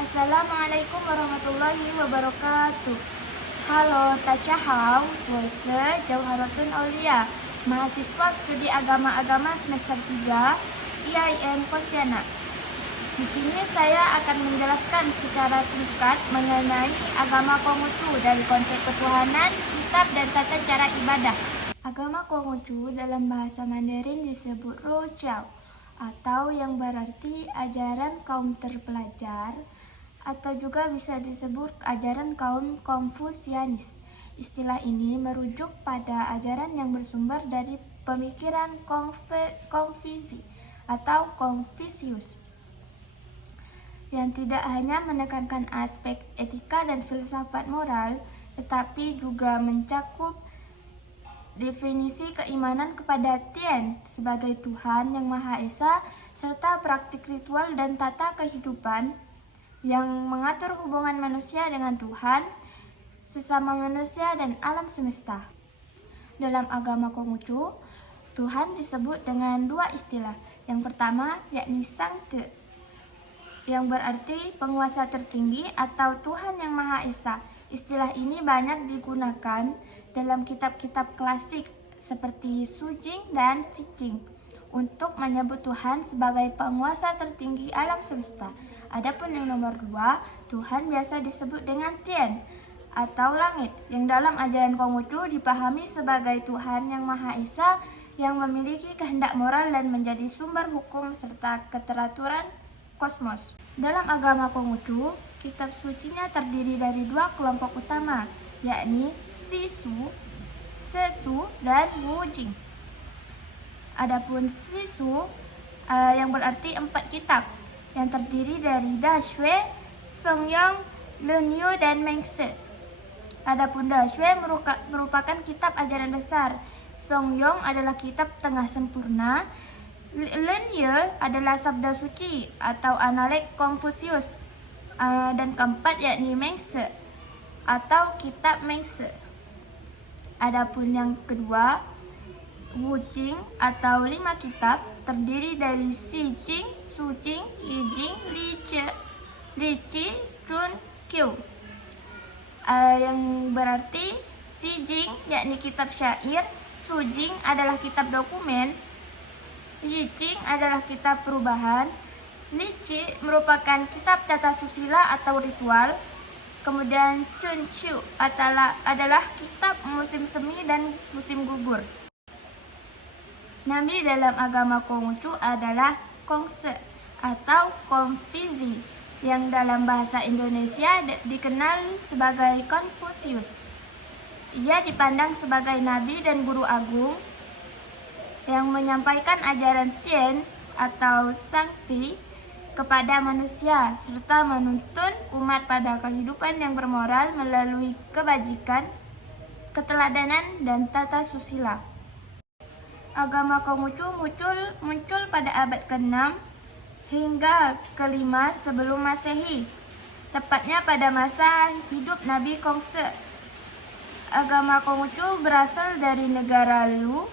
Assalamualaikum warahmatullahi wabarakatuh. Halo, Tachahau, Wese Jauharatun Aulia, mahasiswa studi agama-agama semester 3 IAIN Pontianak. Di sini saya akan menjelaskan secara singkat mengenai agama Konghucu dari konsep ketuhanan, kitab, dan tata cara ibadah. Agama Konghucu dalam bahasa Mandarin disebut Rojiao, atau yang berarti ajaran kaum terpelajar, atau juga bisa disebut ajaran kaum Konfusianis. Istilah ini merujuk pada ajaran yang bersumber dari pemikiran Konfusi atau Konfusius, yang tidak hanya menekankan aspek etika dan filsafat moral, tetapi juga mencakup definisi keimanan kepada Tian sebagai Tuhan yang Maha Esa, serta praktik ritual dan tata kehidupan yang mengatur hubungan manusia dengan Tuhan, sesama manusia, dan alam semesta. Dalam agama Konghucu, Tuhan disebut dengan dua istilah. Yang pertama yakni Sangke, yang berarti penguasa tertinggi atau Tuhan yang Maha Esa. Istilah ini banyak digunakan dalam kitab-kitab klasik seperti Sujing dan Sijing untuk menyebut Tuhan sebagai penguasa tertinggi alam semesta. Adapun yang nomor dua, Tuhan biasa disebut dengan Tian atau langit, yang dalam ajaran Konghucu dipahami sebagai Tuhan yang Maha Esa yang memiliki kehendak moral dan menjadi sumber hukum serta keteraturan kosmos. Dalam agama Konghucu, kitab sucinya terdiri dari dua kelompok utama, yakni Sisu, Sesu, dan Wujing. Adapun Sisu yang berarti 4 kitab, yang terdiri dari Dashue, Songyong, Lunyu, dan Mengse. Adapun Dashue merupakan kitab ajaran besar, Songyong adalah kitab tengah sempurna, Lunyu adalah sabda suci atau analek Konfusius, dan keempat yakni Mengse atau kitab Mengse. Adapun yang kedua, Wujing atau 5 kitab, terdiri dari Sijing, Sujing, Yijing, Lici, Chun, Qiu, yang berarti Sijing yakni kitab syair, Sujing adalah kitab dokumen, Yijing adalah kitab perubahan, Lici merupakan kitab tata susila atau ritual, kemudian Chun Qiu adalah kitab musim semi dan musim gugur. Nabi dalam agama Konghucu adalah Kongse atau Konfusi, yang dalam bahasa Indonesia dikenal sebagai Konfusius. Ia dipandang sebagai nabi dan guru agung yang menyampaikan ajaran Tian atau Sangti kepada manusia, serta menuntun umat pada kehidupan yang bermoral melalui kebajikan, keteladanan, dan tata susila. Agama Konghucu muncul pada abad ke-6 hingga ke-5 sebelum Masehi, tepatnya pada masa hidup Nabi Kongse. Agama Konghucu berasal dari negara Lu.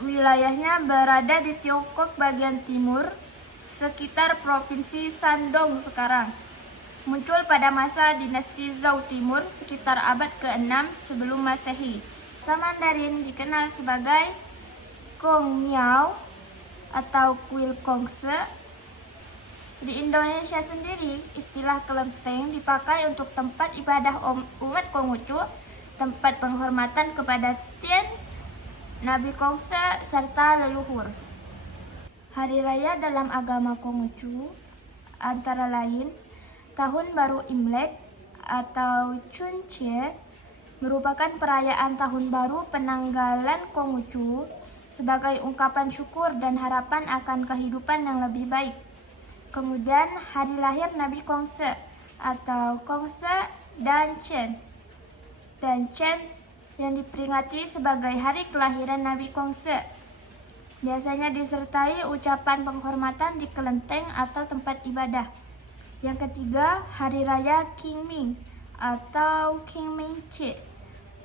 Wilayahnya berada di Tiongkok bagian timur, sekitar provinsi Shandong sekarang. Muncul pada masa dinasti Zhou Timur sekitar abad ke-6 sebelum Masehi. Bahasa Mandarin dikenal sebagai Gong Miao atau kuil Kongse. Di Indonesia sendiri, istilah kelenteng dipakai untuk tempat ibadah umat Konghucu, tempat penghormatan kepada Tian, Nabi Kongse, serta leluhur. Hari raya dalam agama Konghucu antara lain Tahun Baru Imlek atau Chunche, merupakan perayaan tahun baru penanggalan Konghucu sebagai ungkapan syukur dan harapan akan kehidupan yang lebih baik. Kemudian hari lahir Nabi Kongse atau Kongse Danchen yang diperingati sebagai hari kelahiran Nabi Kongse. Biasanya disertai ucapan penghormatan di kelenteng atau tempat ibadah. Yang ketiga, hari raya Qingming atau Qingmingche,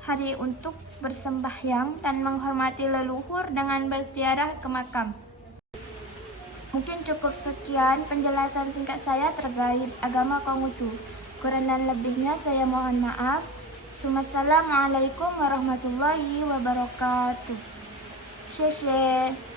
hari untuk bersembahyang dan menghormati leluhur dengan berziarah ke makam. Mungkin cukup sekian penjelasan singkat saya terkait agama Konghucu. Kurang dan lebihnya saya mohon maaf. Assalamualaikum warahmatullahi wabarakatuh. 谢谢。